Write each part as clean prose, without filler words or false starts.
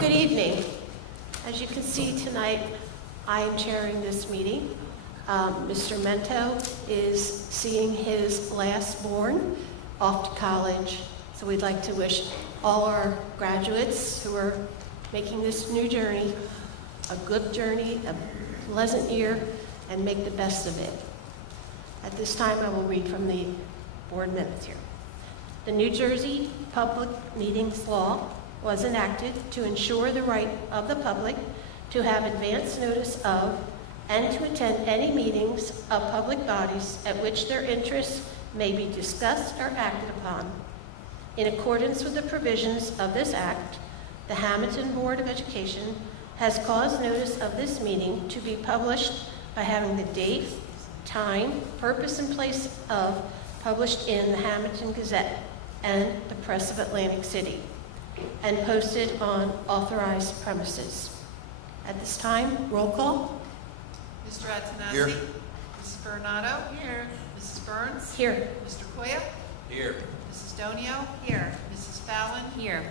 Good evening. As you can see tonight, I am chairing this meeting. Mr. Mento is seeing his last born off to college. So we'd like to wish all our graduates who are making this new journey a good journey, a pleasant year, and make the best of it. At this time, I will read from the board minutes here. The New Jersey Public Meetings Law was enacted to ensure the right of the public to have advance notice of and to attend any meetings of public bodies at which their interests may be discussed or acted upon. In accordance with the provisions of this act, the Hammonton Board of Education has caused notice of this meeting to be published by having the date, time, purpose, and place of published in the Hammonton Gazette and the Press of Atlantic City, and posted on authorized premises. At this time, roll call. Mr. Attanassi? Here. Mrs. Bernardo? Here. Mrs. Burns? Here. Mr. Koya? Here. Mrs. Donio? Here. Mrs. Fallon? Here.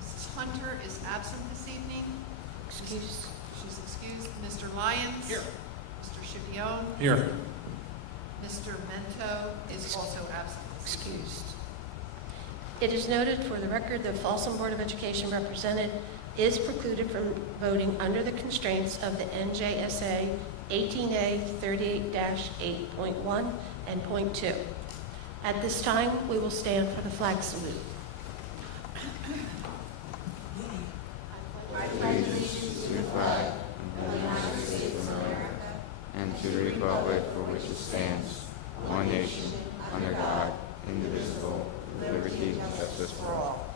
Mrs. Hunter is absent this evening. Excuse. She's excused. Mr. Lyons? Here. Mr. Chivione? Here. Mr. Mento is also absent this evening. Excused. It is noted for the record that Folsom Board of Education represented is precluded from voting under the constraints of the NJSA 18A 38-8.1 and .2. At this time, we will stand for the flag salute. I pledge allegiance to the flag of the United States of America and to the republic for which it stands, one nation, under God, indivisible, with liberty and justice for all.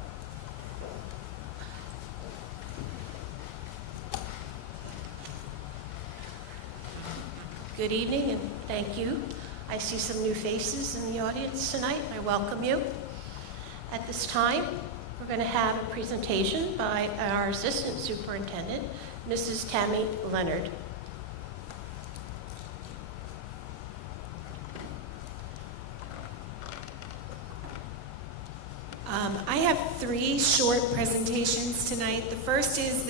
Good evening and thank you. I see some new faces in the audience tonight. I welcome you. At this time, we're going to have a presentation by our Assistant Superintendent, Mrs. Tammy Leonard. I have three short presentations tonight. The first is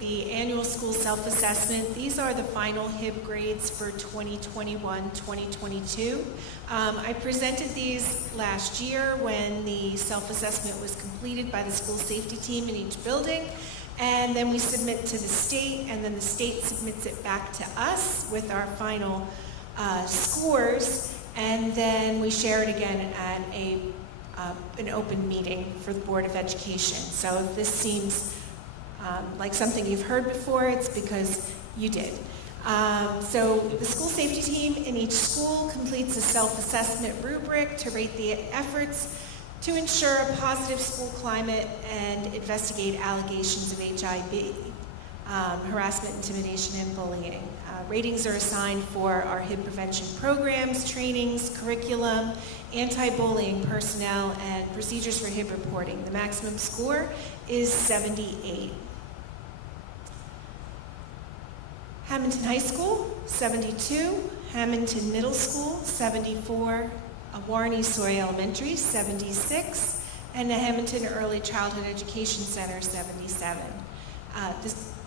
the annual school self-assessment. These are the final HIB grades for 2021-2022. I presented these last year when the self-assessment was completed by the school safety team in each building. And then we submit to the state, and then the state submits it back to us with our final scores. And then we share it again at an open meeting for the Board of Education. So if this seems like something you've heard before, it's because you did. So the school safety team in each school completes a self-assessment rubric to rate the efforts to ensure a positive school climate and investigate allegations of HIV, harassment, intimidation, and bullying. Ratings are assigned for our HIB prevention programs, trainings, curriculum, anti-bullying personnel, and procedures for HIB reporting. The maximum score is 78. Hammonton High School, 72. Hammonton Middle School, 74. Warren East Soy Elementary, 76. And the Hammonton Early Childhood Education Center, 77.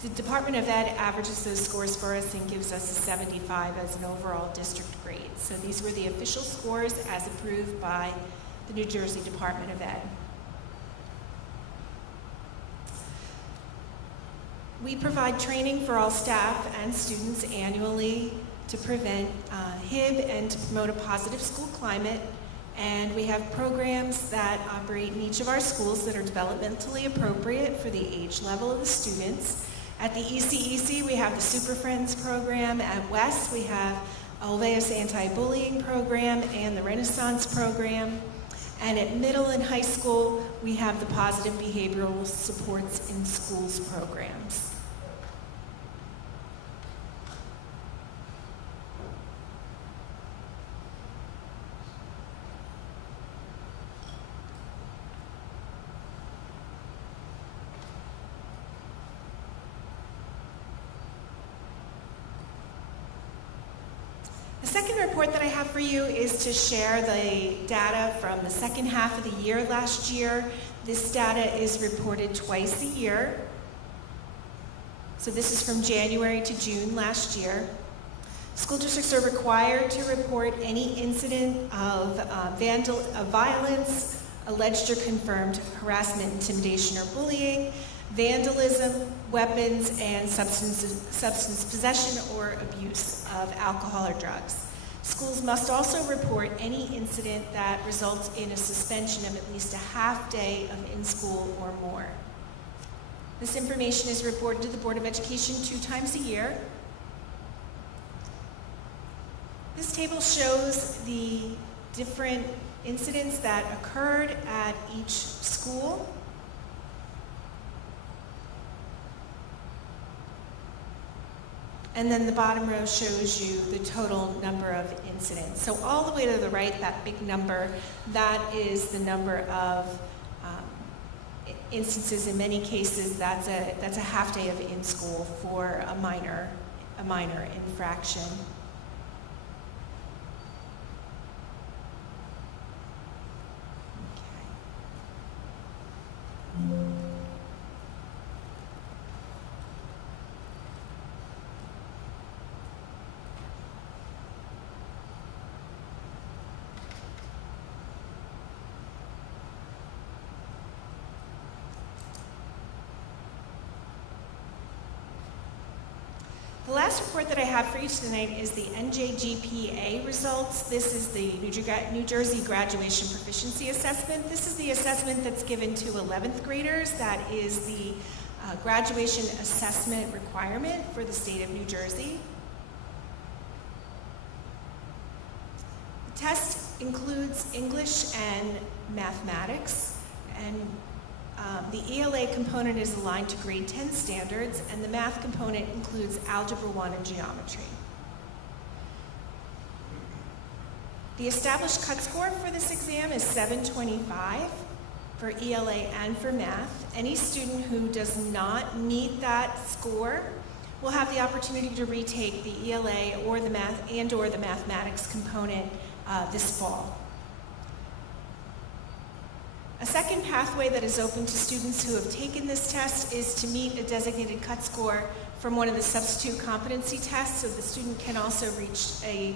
The Department of Ed averages those scores for us and gives us a 75 as an overall district grade. So these were the official scores as approved by the New Jersey Department of Ed. We provide training for all staff and students annually to prevent HIB and to promote a positive school climate. And we have programs that operate in each of our schools that are developmentally appropriate for the age level of the students. At the ECEC, we have the Super Friends program. At West, we have Olveus Anti-Bullying program and the Renaissance program. And at middle and high school, we have the Positive Behavioral Supports in Schools programs. The second report that I have for you is to share the data from the second half of the year last year. This data is reported twice a year. So this is from January to June last year. School districts are required to report any incident of violence, alleged or confirmed harassment, intimidation, or bullying, vandalism, weapons, and substance possession or abuse of alcohol or drugs. Schools must also report any incident that results in a suspension of at least a half day of in-school or more. This information is reported to the Board of Education 2 times a year. This table shows the different incidents that occurred at each school. And then the bottom row shows you the total number of incidents. So all the way to the right, that big number, that is the number of instances. In many cases, that's a half day of in-school for a minor infraction. The last report that I have for you tonight is the NJGPA results. This is the New Jersey Graduation Proficiency Assessment. This is the assessment that's given to 11th graders. That is the graduation assessment requirement for the state of New Jersey. The test includes English and mathematics, and the ELA component is aligned to grade 10 standards, and the math component includes Algebra 1 and geometry. The established cut score for this exam is 725 for ELA and for math. Any student who does not meet that score will have the opportunity to retake the ELA or the math or the mathematics component this fall. A second pathway that is open to students who have taken this test is to meet a designated cut score from one of the substitute competency tests, so the student can also reach a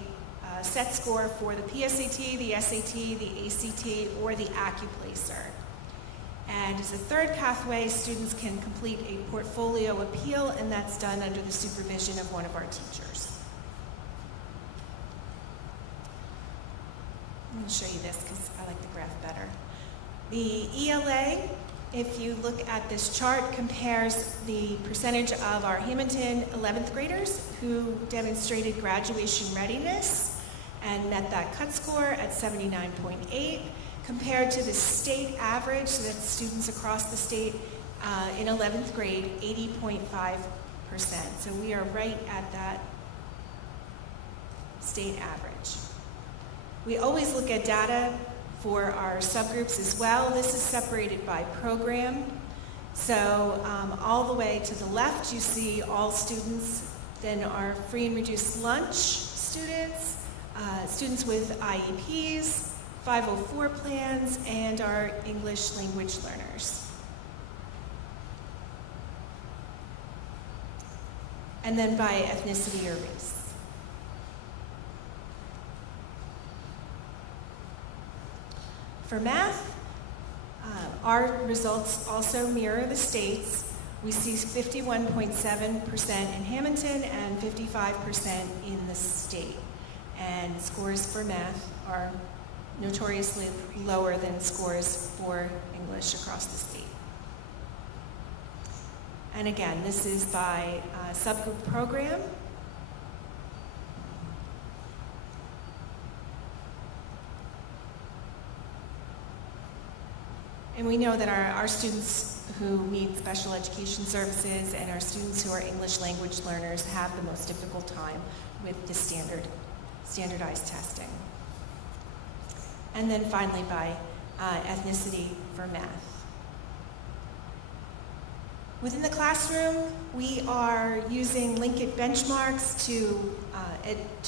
set score for the PSAT, the SAT, the ACT, or the AccuPlacer. And as a third pathway, students can complete a portfolio appeal, and that's done under the supervision of one of our teachers. I'm going to show you this because I like the graph better. The ELA, if you look at this chart, compares the percentage of our Hammonton 11th graders who demonstrated graduation readiness and met that cut score at 79.8, compared to the state average, so that's students across the state in 11th grade, 80.5%. So we are right at that state average. We always look at data for our subgroups as well. This is separated by program. So all the way to the left, you see all students, then our free and reduced lunch students, students with IEPs, 504 plans, and our English language learners. And then by ethnicity or race. For math, our results also mirror the state's. We see 51.7% in Hammonton and 55% in the state. And scores for math are notoriously lower than scores for English across the state. And again, this is by subgroup program. And we know that our students who need special education services and our students who are English language learners have the most difficult time with the standardized testing. And then finally by ethnicity for math. Within the classroom, we are using Linkit benchmarks to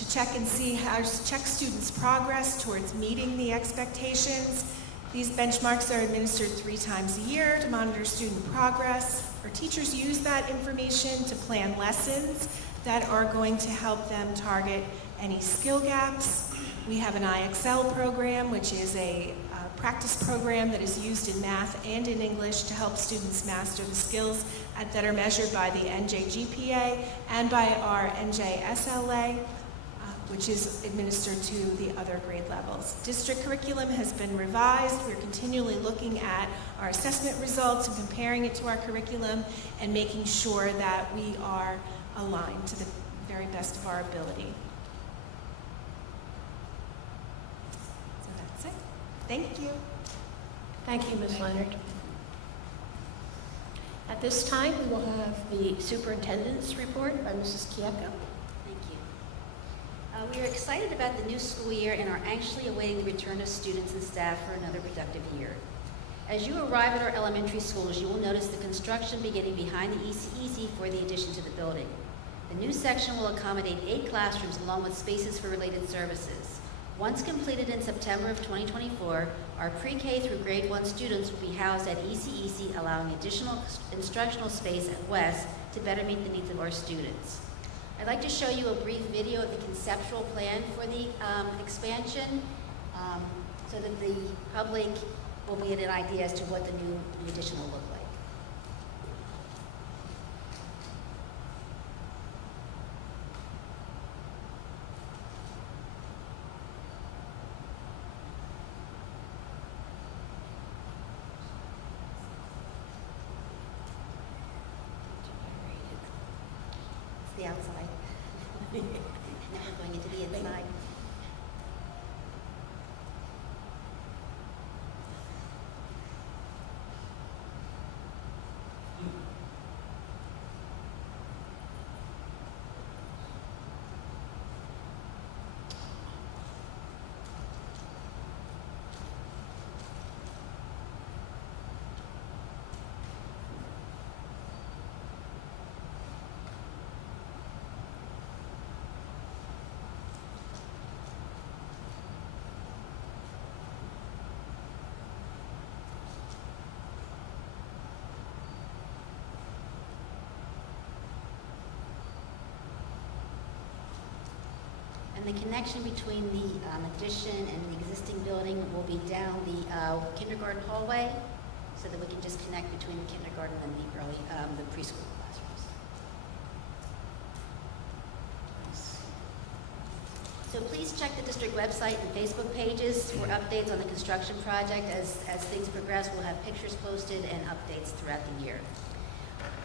check and see check students' progress towards meeting the expectations. These benchmarks are administered 3 times a year to monitor student progress. Our teachers use that information to plan lessons that are going to help them target any skill gaps. We have an IXL program, which is a practice program that is used in math and in English to help students master the skills that are measured by the NJGPA and by our NJSLA, which is administered to the other grade levels. District curriculum has been revised. We're continually looking at our assessment results and comparing it to our curriculum and making sure that we are aligned to the very best of our ability. So that's it. Thank you. Thank you, Ms. Leonard. At this time, we will have the superintendent's report by Mrs. Kieko. Thank you. We are excited about the new school year and are anxiously awaiting the return of students and staff for another productive year. As you arrive at our elementary schools, you will notice the construction beginning behind the ECEC for the addition to the building. The new section will accommodate 8 classrooms along with spaces for related services. Once completed in September of 2024, our pre-K through grade 1 students will be housed at ECEC, allowing additional instructional space at West to better meet the needs of our students. I'd like to show you a brief video of the conceptual plan for the expansion so that the public will get an idea as to what the new addition will look like. The outside. Now we're going into the inside. And the connection between the addition and the existing building will be down the kindergarten hallway, so that we can just connect between the kindergarten and the preschool classrooms. So please check the district website and Facebook pages for updates on the construction project. As things progress, we'll have pictures posted and updates throughout the year.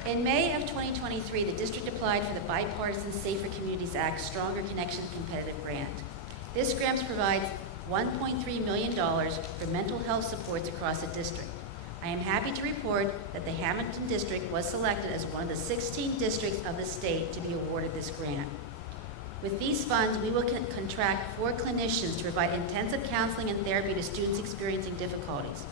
In May of 2023, the district applied for the Bipartisan Safer Communities Act Stronger Connection Competitive Grant. This grant provides $1.3 million for mental health supports across the district. I am happy to report that the Hammonton district was selected as one of the 16 districts of the state to be awarded this grant. With these funds, we will contract 4 clinicians to provide intensive counseling and therapy to students experiencing difficulties.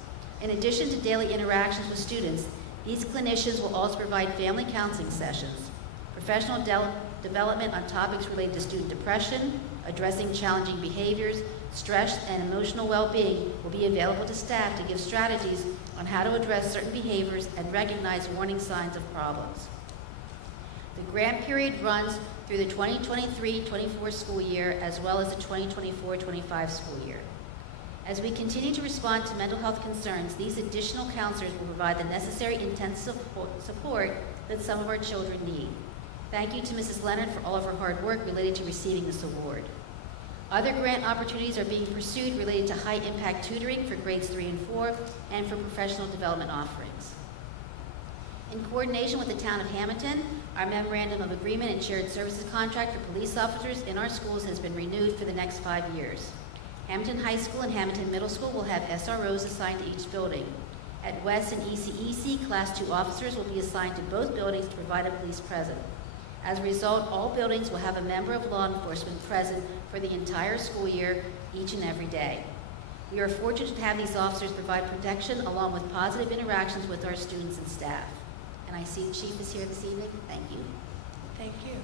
In addition to daily interactions with students, these clinicians will also provide family counseling sessions, professional development on topics related to student depression, addressing challenging behaviors, stress, and emotional well-being will be available to staff to give strategies on how to address certain behaviors and recognize warning signs of problems. The grant period runs through the 2023-24 school year as well as the 2024-25 school year. As we continue to respond to mental health concerns, these additional counselors will provide the necessary intensive support that some of our children need. Thank you to Mrs. Leonard for all of her hard work related to receiving this award. Other grant opportunities are being pursued related to high-impact tutoring for grades 3 and 4 and for professional development offerings. In coordination with the town of Hammonton, our memorandum of agreement and shared services contract for police officers in our schools has been renewed for the next 5 years. Hammonton High School and Hammonton Middle School will have SROs assigned to each building. At West and ECEC, Class 2 officers will be assigned to both buildings to provide a police presence. As a result, all buildings will have a member of law enforcement present for the entire school year, each and every day. We are fortunate to have these officers provide protection along with positive interactions with our students and staff. And I see Chief is here this evening. Thank you. Thank you.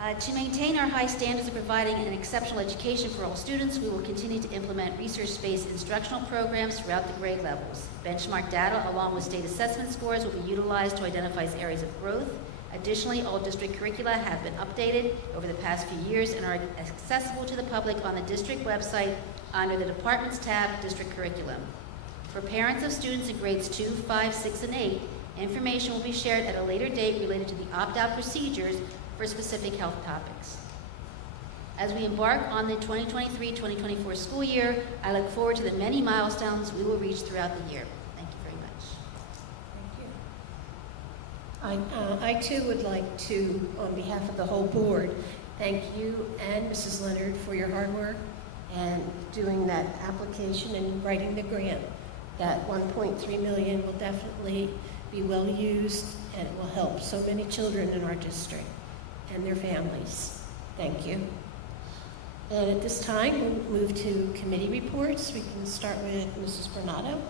To maintain our high standards of providing an exceptional education for all students, we will continue to implement research-based instructional programs throughout the grade levels. Benchmark data along with state assessment scores will be utilized to identify areas of growth. Additionally, all district curricula have been updated over the past few years and are accessible to the public on the district website under the Departments tab, District Curriculum. For parents of students in grades 2, 5, 6, and 8, information will be shared at a later date related to the opt-out procedures for specific health topics. As we embark on the 2023-2024 school year, I look forward to the many milestones we will reach throughout the year. Thank you very much. Thank you. I too would like to, on behalf of the whole board, thank you and Mrs. Leonard for your hard work and doing that application and writing the grant. That $1.3 million will definitely be well used and it will help so many children in our district and their families. Thank you. And at this time, we'll move to committee reports. We can start with Mrs. Bernardo.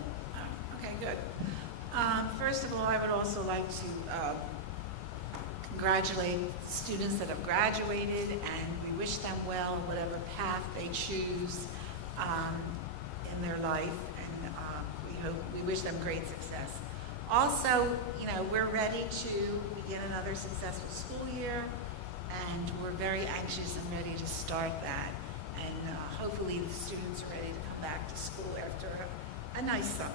Okay, good. First of all, I would also like to congratulate students that have graduated, and we wish them well in whatever path they choose in their life, and we wish them great success. Also, we're ready to begin another successful school year, and we're very anxious and ready to start that. And hopefully the students are ready to come back to school after a nice summer.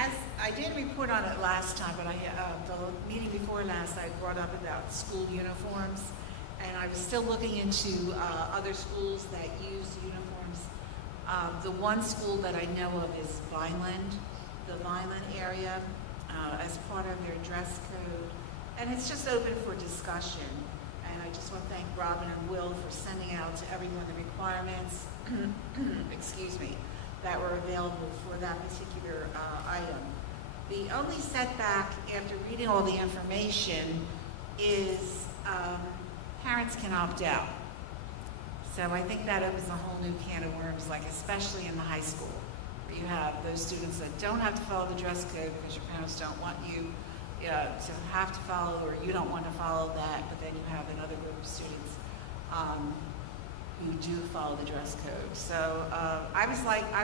As I did report on it last time, but the meeting before last, I brought up about school uniforms, and I was still looking into other schools that use uniforms. The one school that I know of is Vineland, the Vineland area, as part of their dress code, and it's just open for discussion. And I just want to thank Robin and Will for sending out to everyone the requirements, excuse me, that were available for that particular item. The only setback after reading all the information is parents can opt out. So I think that opens a whole new can of worms, like especially in the high school, where you have those students that don't have to follow the dress code because your parents don't want you to have to follow, or you don't want to follow that, but then you have another group of students who do follow the dress code. So I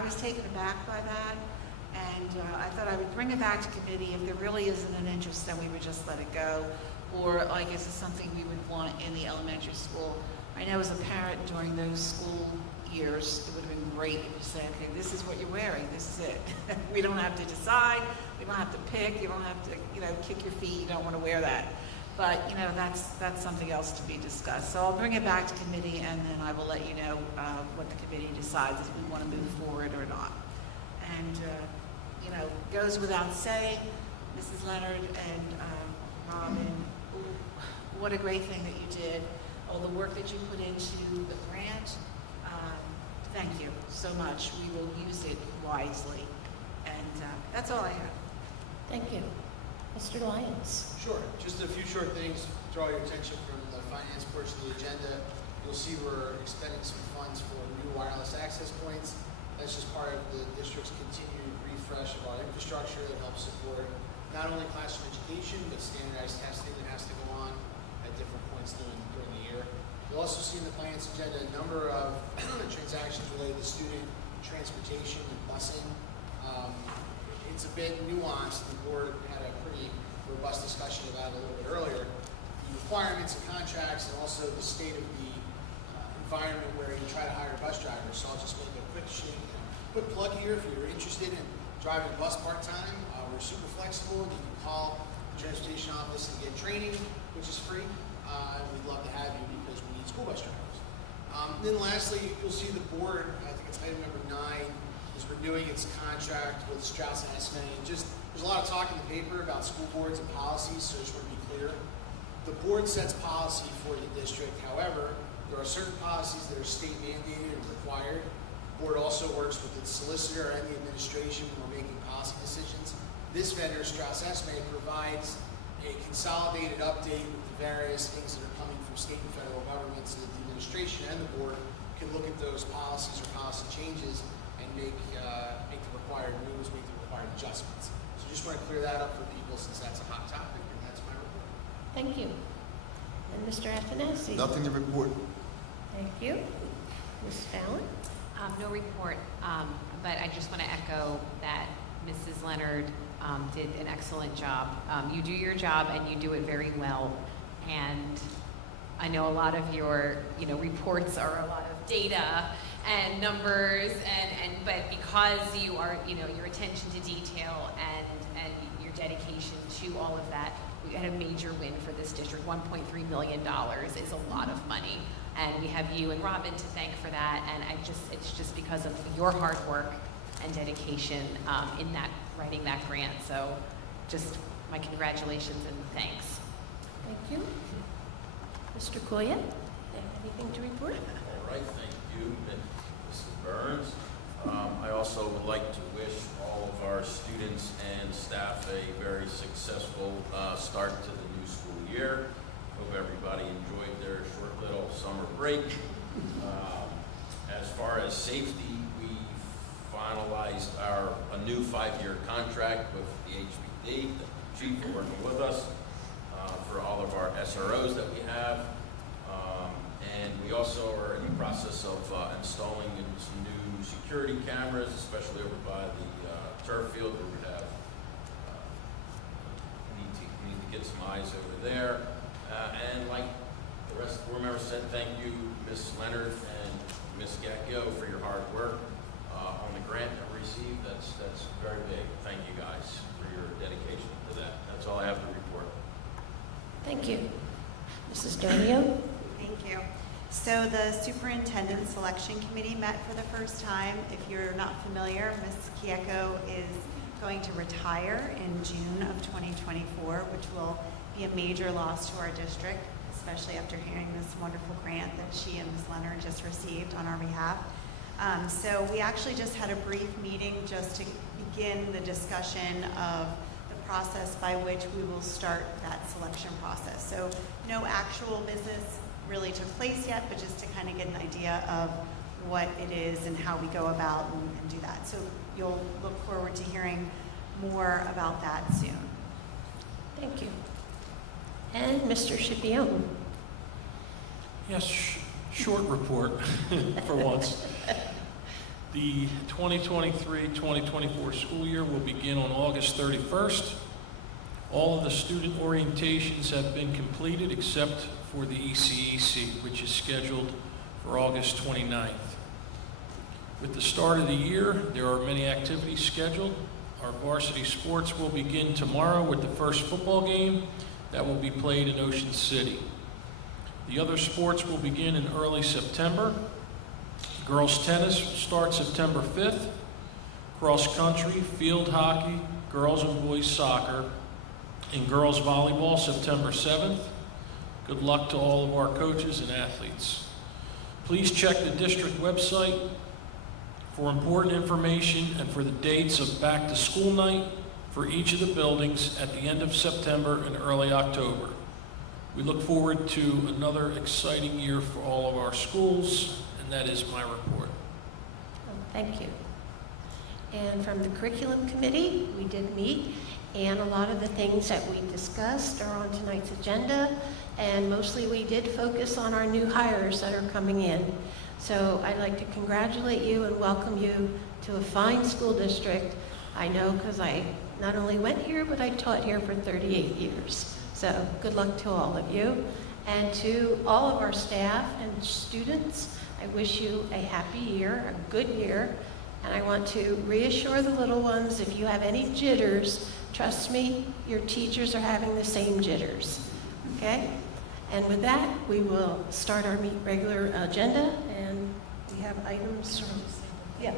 was taken aback by that, and I thought I would bring it back to committee. If there really isn't an interest, then we would just let it go. Or like, is this something we would want in the elementary school? I know as a parent during those school years, it would have been great if you said, okay, this is what you're wearing, this is it. We don't have to decide, we don't have to pick, you don't have to, kick your feet, you don't want to wear that. But, that's something else to be discussed. So I'll bring it back to committee, and then I will let you know what the committee decides, if we want to move forward or not. And, goes without saying, Mrs. Leonard and Robin, what a great thing that you did. All the work that you put into the grant, thank you so much. We will use it wisely. And that's all I have. Thank you. Mr. Lyons. Sure. Just a few short things to draw your attention from the finance portion of the agenda. You'll see we're expending some funds for new wireless access points. That's just part of the district's continued refresh of our infrastructure that helps support not only classroom education, but standardized testing that has to go on at different points during the year. You'll also see in the finance agenda a number of transactions related to student transportation and busing. It's a bit nuanced. The board had a pretty robust discussion about it a little bit earlier. The requirements and contracts, and also the state of the environment where you try to hire bus drivers. So I'll just make a quick plug here. If you're interested in driving a bus part-time, we're super flexible. You can call the transportation office and get training, which is free. We'd love to have you because we need school bus drivers. Then lastly, you'll see the board, I think it's item number 9, is renewing its contract with Strauss and Esme. There's a lot of talk in the paper about school boards and policies, so just want to be clear. The board sets policy for the district. However, there are certain policies that are state mandated and required. The board also works with its solicitor and the administration when we're making policy decisions. This vendor, Strauss Esme, provides a consolidated update with the various things that are coming from state and federal government, so that the administration and the board can look at those policies or policy changes and make the required moves, make the required adjustments. So just want to clear that up for people since that's a hot topic, and that's my report. Thank you. And Mr. Athanasi? Nothing to report. Thank you. Ms. Fallon? No report, but I just want to echo that Mrs. Leonard did an excellent job. You do your job and you do it very well. And I know a lot of your, reports are a lot of data and numbers, but because you are, your attention to detail and your dedication to all of that, we had a major win for this district. $1.3 million is a lot of money. And we have you and Robin to thank for that. And it's just because of your hard work and dedication in that writing that grant. So just my congratulations and thanks. Thank you. Mr. Koya, anything to report? All right, thank you, Mrs. Burns. I also would like to wish all of our students and staff a very successful start to the new school year. Hope everybody enjoyed their short little summer break. As far as safety, we finalized a new 5-year contract with the HPD, the chief working with us for all of our SROs that we have. And we also are in the process of installing some new security cameras, especially over by the turf field where we have need to get some eyes over there. And like the rest of the board members said, thank you, Ms. Leonard and Ms. Gacchio, for your hard work on the grant that we received. That's very big. Thank you guys for your dedication to that. That's all I have to report. Thank you. Mrs. Donio? Thank you. So the Superintendent Selection Committee met for the first time. If you're not familiar, Ms. Kieko is going to retire in June of 2024, which will be a major loss to our district, especially after hearing this wonderful grant that she and Ms. Leonard just received on our behalf. So we actually just had a brief meeting just to begin the discussion of the process by which we will start that selection process. So no actual business really took place yet, but just to kind of get an idea of what it is and how we go about and do that. So you'll look forward to hearing more about that soon. Thank you. And Mr. Scipione? Yes, short report for once. The 2023-2024 school year will begin on August 31st. All of the student orientations have been completed except for the ECEC, which is scheduled for August 29th. With the start of the year, there are many activities scheduled. Our varsity sports will begin tomorrow with the first football game that will be played in Ocean City. The other sports will begin in early September. Girls tennis starts September 5th. Cross country, field hockey, girls and boys soccer, and girls volleyball September 7th. Good luck to all of our coaches and athletes. Please check the district website for important information and for the dates of back to school night for each of the buildings at the end of September and early October. We look forward to another exciting year for all of our schools, and that is my report. Thank you. And from the curriculum committee, we did meet, and a lot of the things that we discussed are on tonight's agenda, and mostly we did focus on our new hires that are coming in. So I'd like to congratulate you and welcome you to a fine school district. I know because I not only went here, but I taught here for 38 years. So good luck to all of you. And to all of our staff and students, I wish you a happy year, a good year. And I want to reassure the little ones, if you have any jitters, trust me, your teachers are having the same jitters, okay? And with that, we will start our regular agenda, and we have items from, yeah.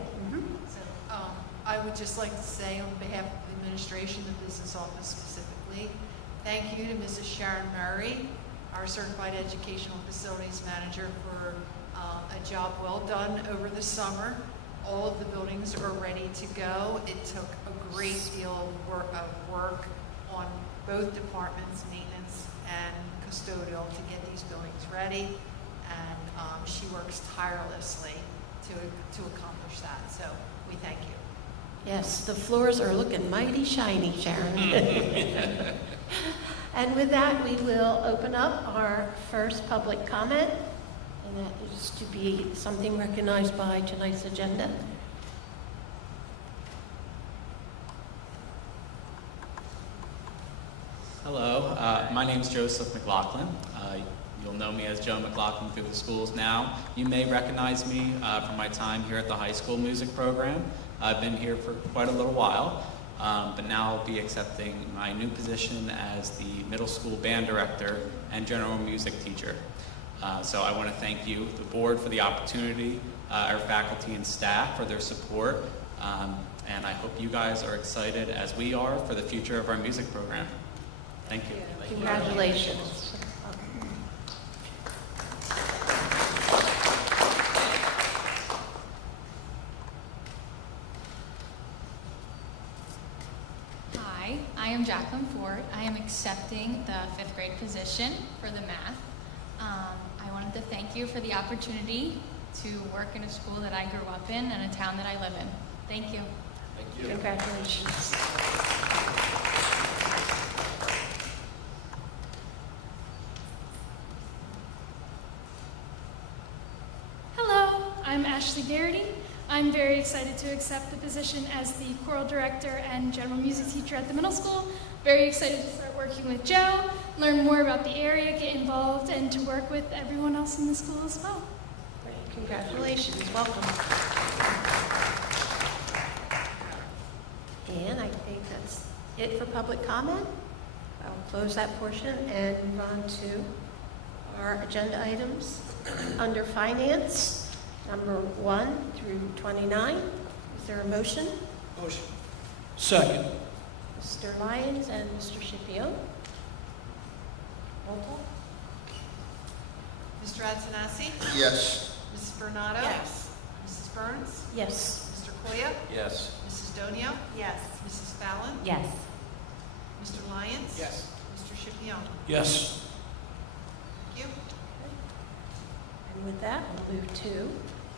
I would just like to say on behalf of the administration, the business office specifically, thank you to Mrs. Sharon Murray, our Certified Educational Facilities Manager, for a job well done over the summer. All of the buildings are ready to go. It took a great deal of work on both departments, maintenance and custodial, to get these buildings ready. And she works tirelessly to accomplish that. So we thank you. Yes, the floors are looking mighty shiny, Sharon. And with that, we will open up our first public comment, and that is to be something recognized by tonight's agenda. Hello, my name is Joseph McLaughlin. You'll know me as Joe McLaughlin through the schools now. You may recognize me from my time here at the high school music program. I've been here for quite a little while, but now I'll be accepting my new position as the middle school band director and general music teacher. So I want to thank you, the board, for the opportunity, our faculty and staff for their support, and I hope you guys are excited as we are for the future of our music program. Thank you. Congratulations. Hi, I am Jacqueline Ford. I am accepting the 5th grade position for the math. I wanted to thank you for the opportunity to work in a school that I grew up in and a town that I live in. Thank you. Thank you. Congratulations. Hello, I'm Ashley Garrity. I'm very excited to accept the position as the choral director and general music teacher at the middle school. Very excited to start working with Joe, learn more about the area, get involved, and to work with everyone else in the school as well. Great. Congratulations. Welcome. And I think that's it for public comment. I'll close that portion and move on to our agenda items. Under finance, number 1 through 29. Is there a motion? Motion. Second. Mr. Lyons and Mr. Scipio. Roll call. Mr. Antonassi? Yes. Mrs. Bernardo? Yes. Mrs. Burns? Yes. Mr. Koya? Yes. Mrs. Donio? Yes. Mrs. Fallon? Yes. Mr. Lyons? Yes. Mr. Schipione? Yes. Thank you. And with that, we'll move to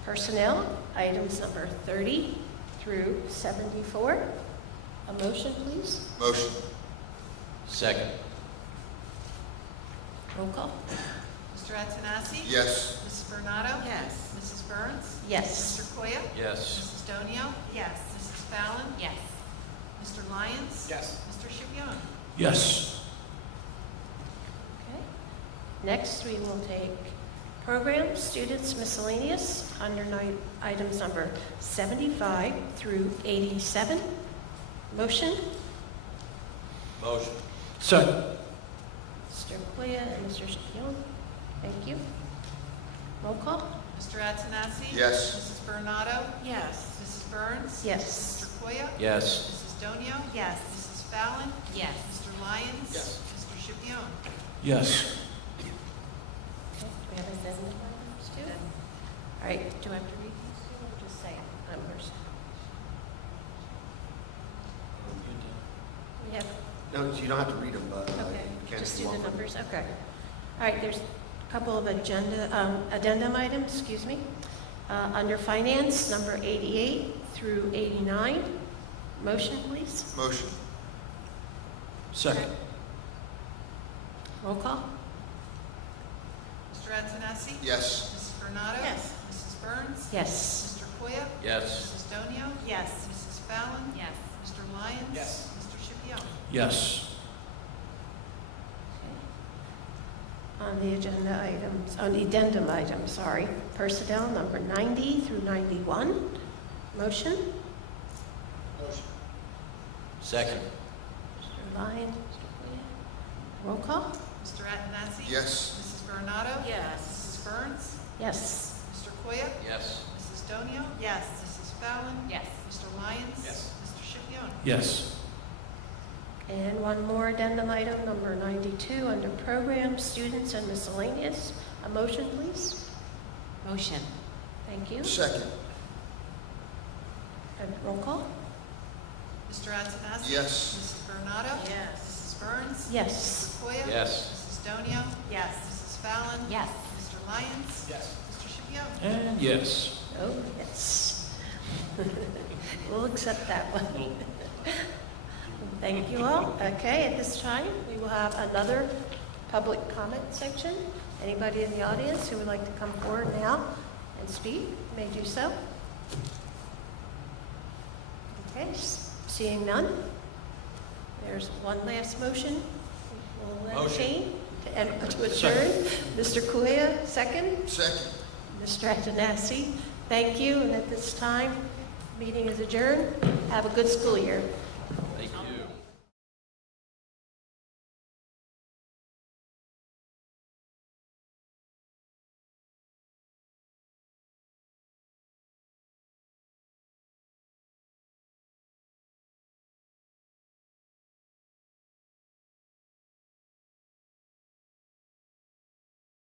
personnel, items number 30 through 74. A motion, please. Motion. Second. Roll call. Mr. Antonassi? Yes. Mrs. Bernardo? Yes. Mrs. Burns? Yes. Mr. Koya? Yes. Mrs. Donio? Yes. Mrs. Fallon? Yes. Mr. Lyons? Yes. Mr. Schipione? Yes. Okay. Next, we will take programs, students, miscellaneous, under items number 75 through 87. Motion. Motion. Second. Mr. Koya and Mr. Schipione. Thank you. Roll call. Mr. Antonassi? Yes. Mrs. Bernardo? Yes. Mrs. Burns? Yes. Mr. Koya? Yes. Mrs. Donio? Yes. Mrs. Fallon? Yes. Mr. Lyons? Yes. Mr. Schipione? Yes. Okay. Do we have addendum items too? All right. Do I have to read these two or just say it? Numbers. We have. No, you don't have to read them, but Okay, you can just if do you the want them. numbers, okay. All right, there's a couple of addendum items, excuse me. Under finance, number 88 through 89. Motion, please. Motion. Second. Roll call. Mr. Antonassi? Yes. Mrs. Bernardo? Yes. Mrs. Burns? Yes. Mr. Koya? Yes. Mrs. Donio? Yes. Mrs. Fallon? Yes. Mr. Lyons? Yes. Mr. Schipione? Yes. On the agenda items, on the addendum items, sorry. Personnel, number 90 through 91. Motion. Motion. Second. Mr. Lyons, Mr. Koya. Roll call. Mr. Antonassi? Yes. Mrs. Bernardo? Yes. Mrs. Burns? Yes. Mr. Koya? Yes. Mrs. Donio? Yes. Mrs. Fallon? Yes. Mr. Lyons? Yes. Mr. Schipione? Yes. And one more addendum item, number 92, under programs, students, and miscellaneous. A motion, please. Motion. Thank you. Second. And roll call. Mr. Antonassi? Yes. Mrs. Bernardo? Yes. Mrs. Burns? Yes. Mr. Koya? Yes. Mrs. Donio? Yes. Mrs. Fallon? Yes. Mr. Lyons? Yes. Mr. Schipione? And yes. Oh, yes. We'll accept that one. Thank you all. Okay, at this time, we will have another public comment section. Anybody in the audience who would like to come forward now and speak may do so. Okay, seeing none. There's one last motion. We'll entertain to adjourn. Mr. Kuya, second. Second. Mr. Antonassi, thank you. And at this time, meeting is adjourned. Have a good school year.